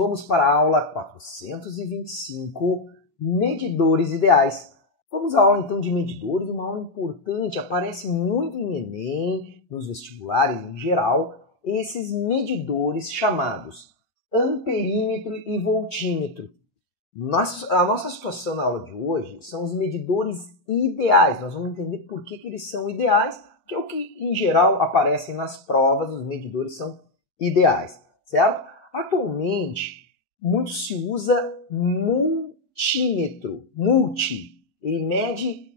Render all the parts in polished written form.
vamos para a aula 425, medidores ideais. Vamos à aula então de medidores, uma aula importante, aparece muito em Enem, nos vestibulares em geral, esses medidores chamados amperímetro e voltímetro. A nossa situação na aula de hoje são os medidores ideais. Nós vamos entender por que eles são ideais, que é o que em geral aparecem nas provas, os medidores são ideais, certo? Atualmente, muito se usa multímetro, ele mede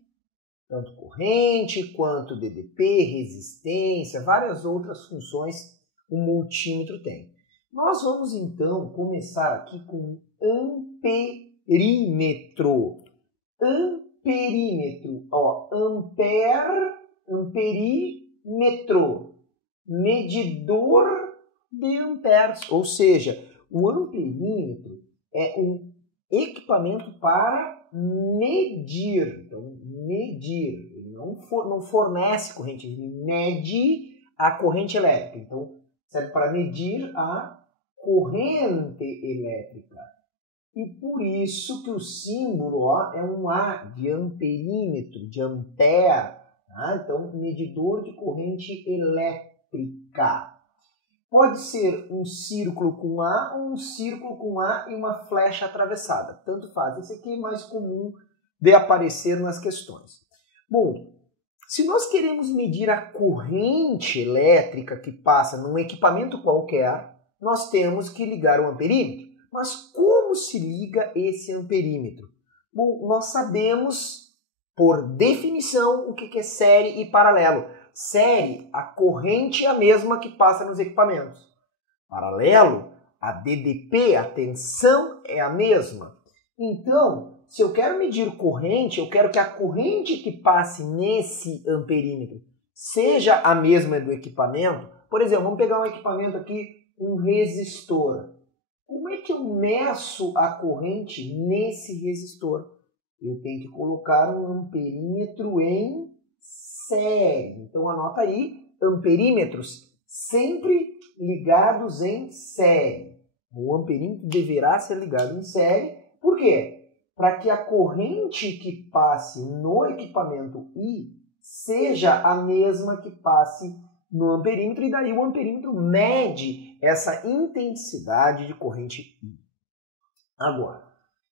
tanto corrente quanto DDP, resistência, várias outras funções o multímetro tem. Nós vamos então começar aqui com amperímetro. Amperímetro, amperímetro, medidor de amperes, ou seja, o amperímetro é um equipamento para medir. Então, medir, ele não fornece corrente, ele mede a corrente elétrica. Então, serve para medir a corrente elétrica. E por isso que o símbolo é um A de amperímetro, de ampere. Tá? Então, medidor de corrente elétrica. Pode ser um círculo com A ou um círculo com A e uma flecha atravessada. Tanto faz. Esse aqui é mais comum de aparecer nas questões. Bom, se nós queremos medir a corrente elétrica que passa num equipamento qualquer, nós temos que ligar o amperímetro. Mas como se liga esse amperímetro? Bom, nós sabemos, por definição, o que é série e paralelo. Série, a corrente é a mesma que passa nos equipamentos. Paralelo, a DDP, a tensão, é a mesma. Então, se eu quero medir corrente, eu quero que a corrente que passe nesse amperímetro seja a mesma do equipamento. Por exemplo, vamos pegar um equipamento aqui, um resistor. Como é que eu meço a corrente nesse resistor? Eu tenho que colocar um amperímetro em série. Então anota aí, amperímetros sempre ligados em série. O amperímetro deverá ser ligado em série. Por quê? Para que a corrente que passe no equipamento I seja a mesma que passe no amperímetro, e daí o amperímetro mede essa intensidade de corrente I. Agora,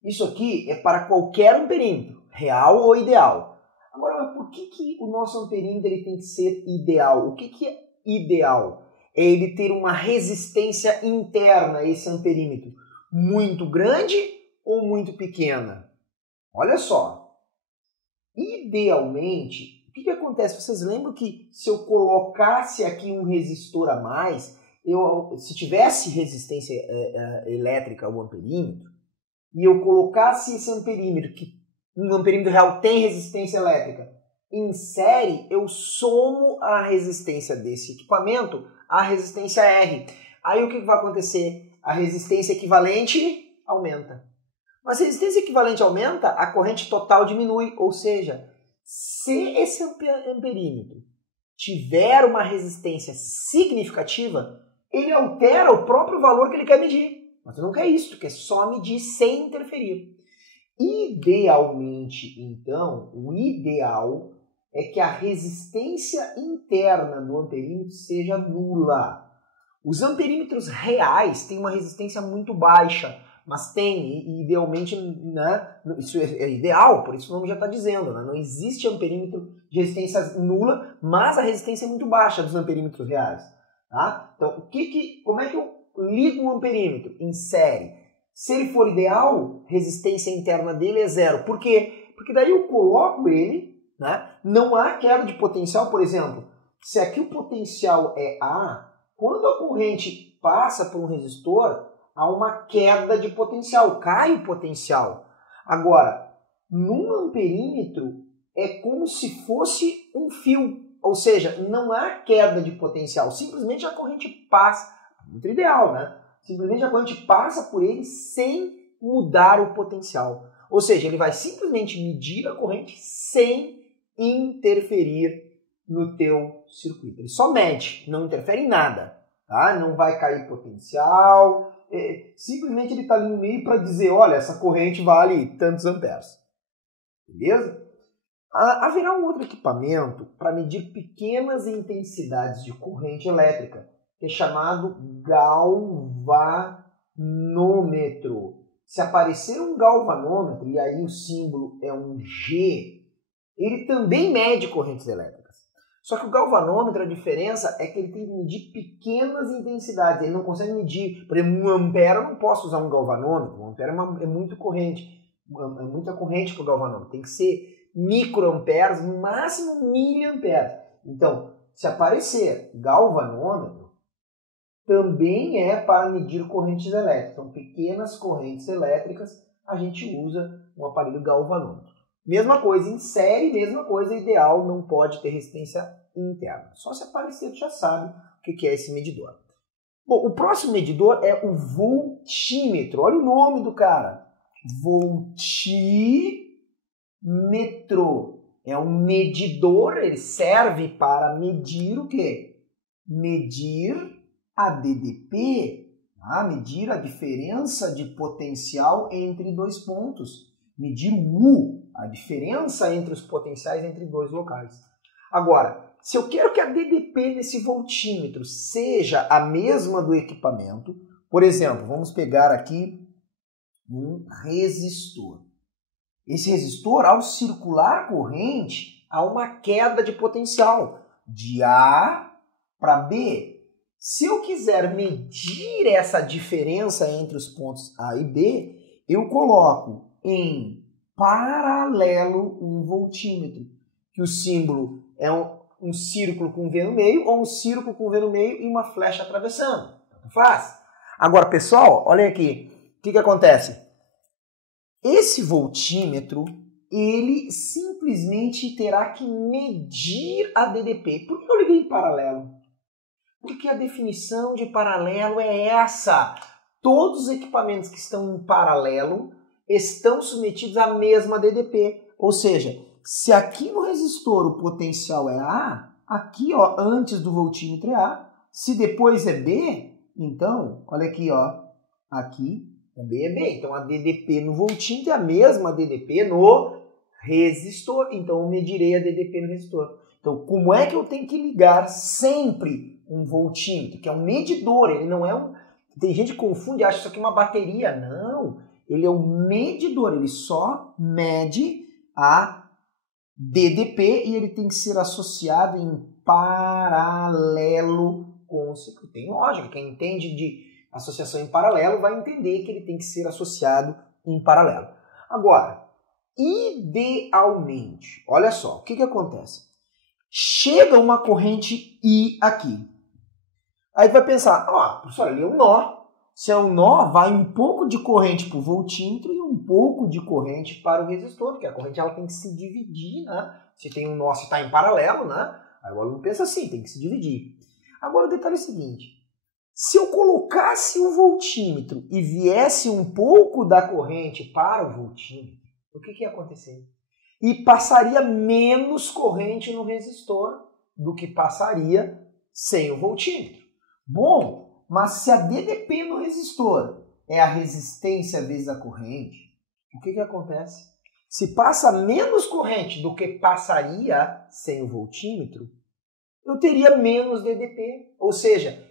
isso aqui é para qualquer amperímetro, real ou ideal. Agora, por que o nosso amperímetro ele tem que ser ideal? O que é ideal? É ele ter uma resistência interna, esse amperímetro, muito grande ou muito pequena? Olha só, idealmente, o que acontece? Vocês lembram que se eu colocasse aqui um resistor a mais, se tivesse resistência elétrica ao amperímetro, e eu colocasse esse amperímetro, que no amperímetro real tem resistência elétrica, em série, eu somo a resistência desse equipamento à resistência R. Aí o que vai acontecer? A resistência equivalente aumenta. Mas se a resistência equivalente aumenta, a corrente total diminui. Ou seja, se esse amperímetro tiver uma resistência significativa, ele altera o próprio valor que ele quer medir. Mas tu não quer isso, tu quer só medir sem interferir. Idealmente, então, o ideal é que a resistência interna do amperímetro seja nula. Os amperímetros reais têm uma resistência muito baixa, mas tem, e idealmente, né, isso é ideal, por isso o nome já está dizendo, né, não existe amperímetro de resistência nula, mas a resistência é muito baixa dos amperímetros reais. Tá? Então, como é que eu ligo o amperímetro? Em série. Se ele for ideal, resistência interna dele é zero. Por quê? Porque daí eu coloco ele, né? Não há queda de potencial, por exemplo. Se aqui o potencial é A, quando a corrente passa por um resistor, há uma queda de potencial, cai o potencial. Agora, num amperímetro, é como se fosse um fio, ou seja, não há queda de potencial, simplesmente a corrente passa, muito ideal, né? Simplesmente a corrente passa por ele sem mudar o potencial. Ou seja, ele vai simplesmente medir a corrente sem interferir no teu circuito. Ele só mede, não interfere em nada. Tá? Não vai cair potencial, simplesmente ele está ali no meio para dizer, olha, essa corrente vale tantos amperes. Beleza? Haverá um outro equipamento para medir pequenas intensidades de corrente elétrica, que é chamado galvanômetro. Se aparecer um galvanômetro, e aí o símbolo é um G, ele também mede correntes elétricas. Só que o galvanômetro, a diferença é que ele tem que medir pequenas intensidades. Ele não consegue medir, por exemplo, 1 ampere, eu não posso usar um galvanômetro. 1 ampere é muito corrente, é muita corrente para o galvanômetro. Tem que ser microamperes, no máximo miliamperes. Então, se aparecer galvanômetro, também é para medir correntes elétricas. Então, pequenas correntes elétricas, a gente usa um aparelho galvanômetro. Mesma coisa em série, mesma coisa, ideal, não pode ter resistência interna. Só se aparecer, tu já sabe o que é esse medidor. Bom, o próximo medidor é o voltímetro. Olha o nome do cara. Voltímetro. É um medidor, ele serve para medir o quê? Medir a DDP, tá? Medir a diferença de potencial entre dois pontos. Medir o U, a diferença entre os potenciais entre dois locais. Agora, se eu quero que a DDP desse voltímetro seja a mesma do equipamento, por exemplo, vamos pegar aqui um resistor. Esse resistor, ao circular a corrente, há uma queda de potencial de A para B. Se eu quiser medir essa diferença entre os pontos A e B, eu coloco em paralelo um voltímetro, que o símbolo é um círculo com V no meio ou um círculo com V no meio e uma flecha atravessando. Tanto faz. Agora, pessoal, olha aqui. O que acontece? Esse voltímetro, ele simplesmente terá que medir a DDP. Por que eu liguei em paralelo? Porque a definição de paralelo é essa. Todos os equipamentos que estão em paralelo estão submetidos à mesma DDP. Ou seja, se aqui no resistor o potencial é A, aqui ó, antes do voltímetro é A. Se depois é B, então, olha aqui, ó, aqui também é B. Então a DDP no voltímetro é a mesma DDP no resistor. Então eu medirei a DDP no resistor. Então como é que eu tenho que ligar sempre um voltímetro, que é um medidor, ele não é um... Tem gente que confunde e acha isso aqui uma bateria. Não, ele é um medidor, ele só mede a DDP e ele tem que ser associado em paralelo com o circuito. Tem lógica, quem entende de associação em paralelo vai entender que ele tem que ser associado em paralelo. Agora, idealmente, olha só, o que acontece? Chega uma corrente I aqui. Aí tu vai pensar, professor, ali é um nó. Se é um nó, vai um pouco de corrente para o voltímetro e um pouco de corrente para o resistor, porque a corrente ela tem que se dividir, né? Se tem um nó, se está em paralelo, né? Aí o aluno pensa assim, tem que se dividir. Agora o detalhe é o seguinte, se eu colocasse o voltímetro e viesse um pouco da corrente para o voltímetro, o que ia acontecer? E passaria menos corrente no resistor do que passaria sem o voltímetro. Bom, mas se a DDP no resistor é a resistência vezes a corrente, o que acontece? Se passa menos corrente do que passaria sem o voltímetro, eu teria menos DDP. Ou seja,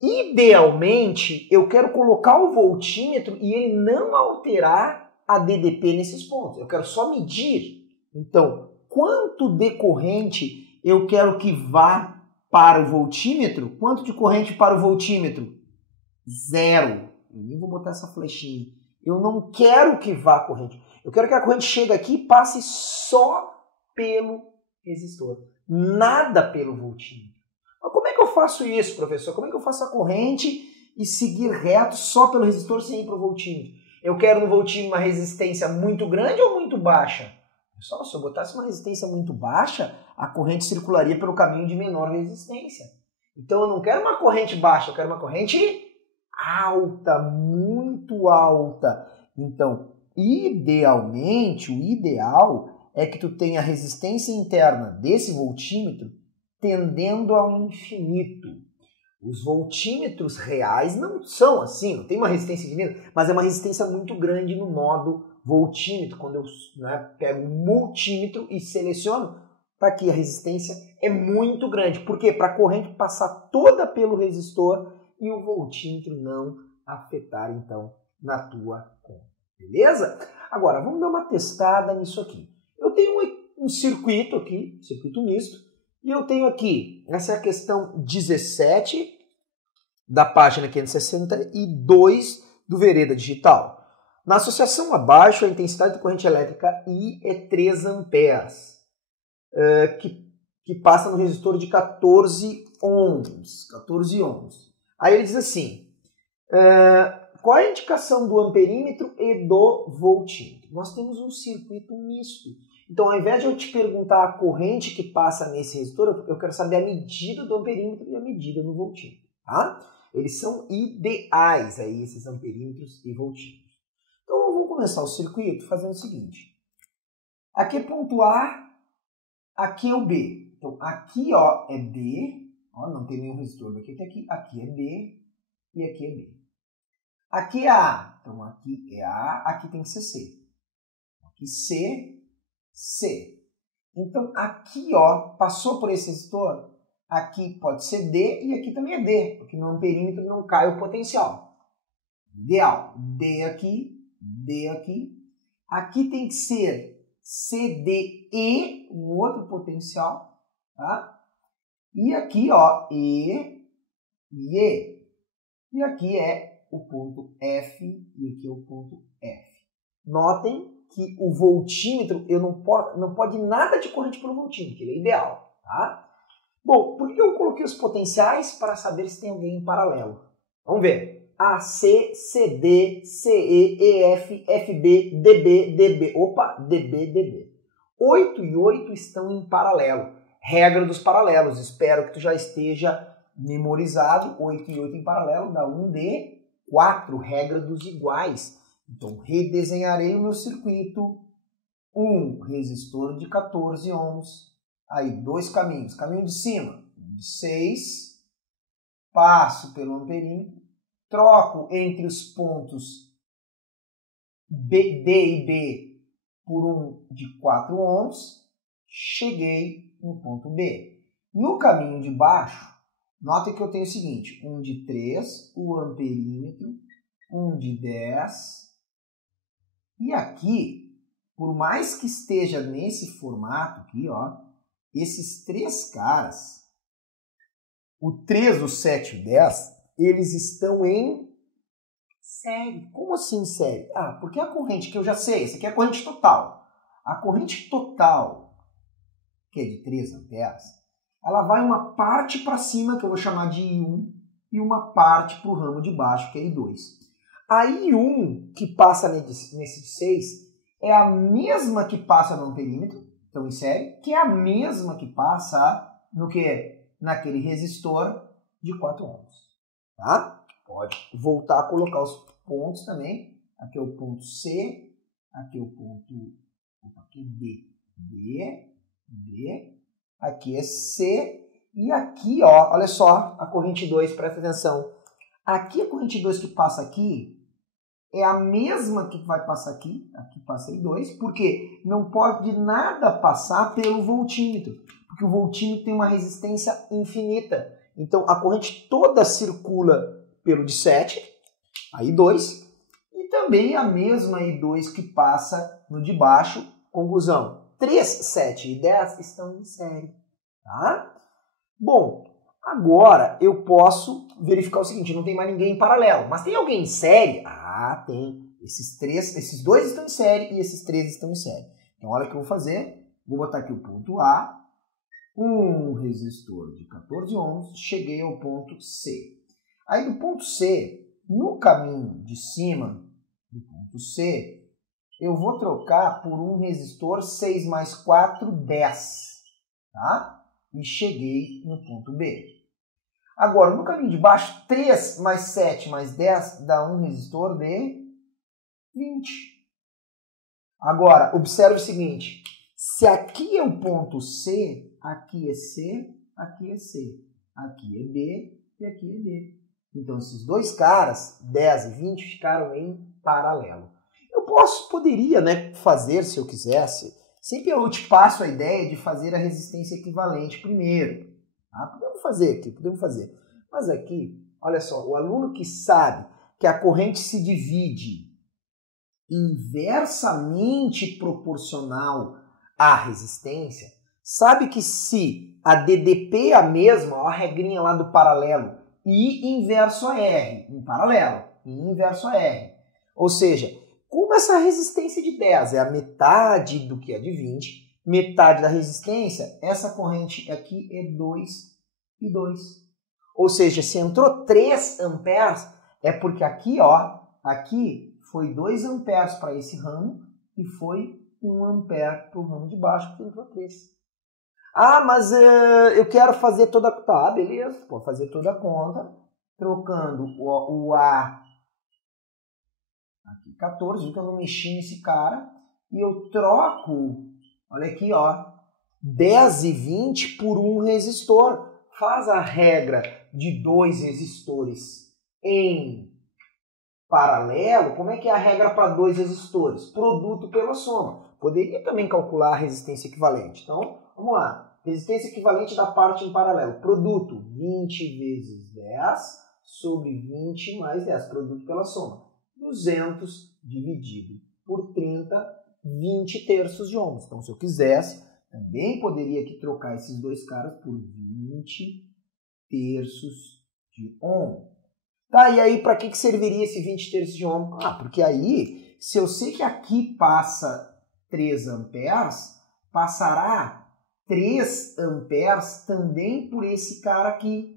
idealmente, eu quero colocar o voltímetro e ele não alterar a DDP nesses pontos. Eu quero só medir. Então, quanto de corrente eu quero que vá para o voltímetro? Quanto de corrente para o voltímetro? 0. Eu nem vou botar essa flechinha. Eu não quero que vá a corrente. Eu quero que a corrente chegue aqui e passe só pelo resistor. Nada pelo voltímetro. Mas como é que eu faço isso, professor? Como é que eu faço a corrente e seguir reto só pelo resistor sem ir para o voltímetro? Eu quero no voltímetro uma resistência muito grande ou muito baixa? Pessoal, se eu botasse uma resistência muito baixa, a corrente circularia pelo caminho de menor resistência. Então eu não quero uma corrente baixa, eu quero uma corrente alta, muito alta. Então, idealmente, o ideal é que tu tenha a resistência interna desse voltímetro tendendo ao infinito. Os voltímetros reais não são assim, não tem uma resistência infinita, mas é uma resistência muito grande no modo voltímetro, quando eu pego o multímetro e seleciono, para que a resistência é muito grande. Por quê? Para a corrente passar toda pelo resistor e o voltímetro não afetar, então, na tua conta. Beleza? Agora, vamos dar uma testada nisso aqui. Eu tenho um circuito aqui, circuito misto, e eu tenho aqui, essa é a questão 17 da página 562 do Vereda Digital. Na associação abaixo, a intensidade de corrente elétrica I é 3 amperes, que passa no resistor de 14 ohms. 14 ohms. Aí ele diz assim, qual é a indicação do amperímetro e do voltímetro? Nós temos um circuito misto. Então, ao invés de eu te perguntar a corrente que passa nesse resistor, eu quero saber a medida do amperímetro e a medida do voltímetro. Tá? Eles são ideais, aí, esses amperímetros e voltímetros. Então, vamos começar o circuito fazendo o seguinte. Aqui é ponto A, aqui é o B. Então, aqui ó, é B. Ó, não tem nenhum resistor daqui até aqui. Aqui é B e aqui é B. Aqui é A. Então, aqui é A, aqui tem que ser C. Aqui C, C. Então, aqui ó, passou por esse resistor, aqui pode ser D e aqui também é D, porque no amperímetro não cai o potencial. Ideal. D aqui, D aqui. Aqui tem que ser CDE, um outro potencial, tá? E aqui, ó, E e E. E aqui é o ponto F e aqui é o ponto F. Notem que o voltímetro, não pode nada de corrente por voltímetro, ele é ideal, tá? Bom, por que eu coloquei os potenciais? Para saber se tem alguém em paralelo. Vamos ver. AC, CD, CE, EF, FB, DB, DB. Opa, DB, DB. 8 e 8 estão em paralelo. Regra dos paralelos. Espero que tu já esteja memorizado. 8 e 8 em paralelo dá 1D, 4. Regra dos iguais. Então, redesenharei o meu circuito. Um resistor de 14 ohms. Aí, dois caminhos. Caminho de cima, de 6. Passo pelo amperímetro. Troco entre os pontos D e B por um de 4 ohms. Cheguei no ponto B. No caminho de baixo, nota que eu tenho o seguinte. Um de 3, o amperímetro. Um de 10. E aqui, por mais que esteja nesse formato aqui, ó, esses três caras, o 3, o 7 e o 10, eles estão em série. Como assim em série? Ah, porque a corrente que eu já sei, essa aqui é a corrente total. A corrente total, que é de 3 amperes, ela vai uma parte para cima, que eu vou chamar de I1, e uma parte para o ramo de baixo, que é I2. A I1 que passa nesse de 6 é a mesma que passa no amperímetro, então em série, que é a mesma que passa no que? Naquele resistor de 4 ohms. Tá? Pode voltar a colocar os pontos também. Aqui é o ponto C, aqui é o ponto aqui D, D, D, aqui é C, e aqui, ó, olha só, a corrente 2, presta atenção. Aqui a corrente 2 que passa aqui é a mesma que vai passar aqui passa I2, porque não pode nada passar pelo voltímetro, porque o voltímetro tem uma resistência infinita. Então a corrente toda circula pelo de 7, a I2, e também a mesma I2 que passa no de baixo. Conclusão, 3, 7 e 10 estão em série. Tá? Bom, agora eu posso verificar o seguinte, não tem mais ninguém em paralelo, mas tem alguém em série? Ah, tem. Esses dois estão em série e esses 3 estão em série. Então, olha o que eu vou fazer. Vou botar aqui o ponto A, um resistor de 14 ohms, cheguei ao ponto C. Aí do ponto C, no caminho de cima do ponto C, eu vou trocar por um resistor 6 mais 4, 10. Tá? E cheguei no ponto B. Agora, no caminho de baixo, 3 mais 7 mais 10 dá um resistor de 20. Agora, observe o seguinte. Se aqui é o ponto C, aqui é C, aqui é C. Aqui é B e aqui é B. Então, esses dois caras, 10 e 20, ficaram em paralelo. Eu poderia, né, fazer, se eu quisesse, sempre eu te passo a ideia de fazer a resistência equivalente primeiro. Tá? Podemos fazer aqui, podemos fazer. Mas aqui, olha só, o aluno que sabe que a corrente se divide inversamente proporcional à resistência, sabe que se a DDP é a mesma, ó, a regrinha lá do paralelo, I inverso a R, em paralelo, I inverso a R. Ou seja, como essa resistência de 10 é a metade do que é de 20, metade da resistência, essa corrente aqui é 2 e 2. Ou seja, se entrou 3 amperes, é porque aqui, ó, aqui foi 2 amperes para esse ramo e foi 1 ampere para o ramo de baixo, porque entrou 3. Ah, mas eu quero fazer toda... Tá, beleza, pode fazer toda a conta, trocando o A aqui, 14, que eu não mexi nesse cara, e eu troco, olha aqui, ó, 10 e 20 por um resistor. Faz a regra de 2 resistores em paralelo. Como é que é a regra para 2 resistores? Produto pela soma. Poderia também calcular a resistência equivalente. Então, vamos lá. Resistência equivalente da parte em paralelo. Produto, 20 vezes 10 sobre 20 mais 10. Produto pela soma. 200 dividido por 30, 20 terços de ohms. Então, se eu quisesse, também poderia aqui trocar esses dois caras por 20 terços de ohm. Tá, e aí para que serviria esse 20 terços de ohm? Ah, porque aí, se eu sei que aqui passa 3 amperes, passará 3 amperes também por esse cara aqui.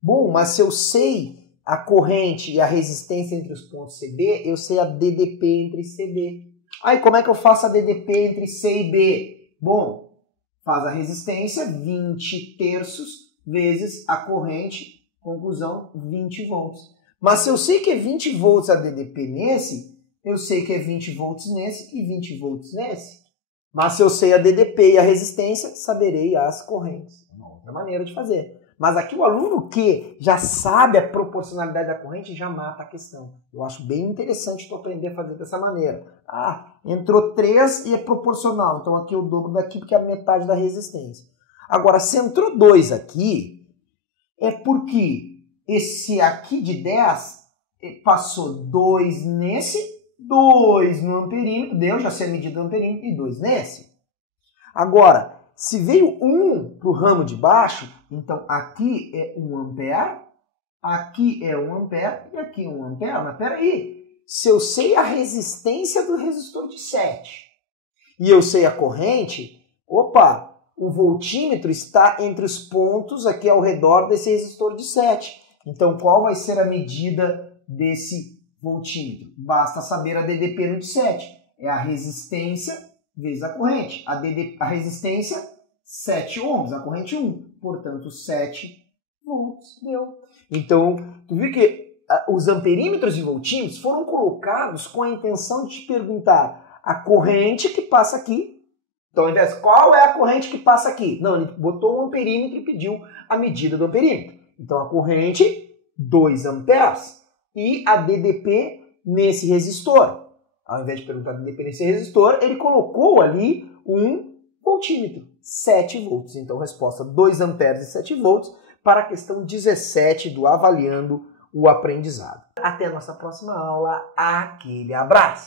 Bom, mas se eu sei a corrente e a resistência entre os pontos CB, eu sei a DDP entre CB. Aí como é que eu faço a DDP entre C e B? Bom, faz a resistência 20 terços vezes a corrente, conclusão, 20 volts. Mas se eu sei que é 20 volts a DDP nesse, eu sei que é 20 volts nesse e 20 volts nesse. Mas se eu sei a DDP e a resistência, saberei as correntes. É uma outra maneira de fazer. Mas aqui o aluno que já sabe a proporcionalidade da corrente já mata a questão. Eu acho bem interessante tu aprender a fazer dessa maneira. Ah, entrou 3 e é proporcional. Então aqui eu dobro daqui porque é a metade da resistência. Agora, se entrou 2 aqui, é porque esse aqui de 10 passou 2 nesse, 2 no amperímetro, deu, já sei a medida do amperímetro, e 2 nesse. Agora, se veio 1 para o ramo de baixo, então aqui é 1 ampere, aqui é 1 ampere e aqui é 1 ampere. Mas peraí, se eu sei a resistência do resistor de 7 e eu sei a corrente, opa, o voltímetro está entre os pontos aqui ao redor desse resistor de 7. Então, qual vai ser a medida desse voltímetro? Basta saber a DDP no de 7. É a resistência vezes a corrente. A resistência, 7 ohms, a corrente 1. Portanto, 7 volts deu. Então, tu viu que os amperímetros e voltímetros foram colocados com a intenção de te perguntar a corrente que passa aqui. Então, ao invés de qual é a corrente que passa aqui? Não, ele botou um amperímetro e pediu a medida do amperímetro. Então, a corrente, 2 amperes. E a DDP nesse resistor. Ao invés de perguntar a DDP nesse resistor, ele colocou ali um voltímetro, 7 volts. Então, resposta 2 amperes e 7 volts para a questão 17 do Avaliando o Aprendizado. Até a nossa próxima aula. Aquele abraço!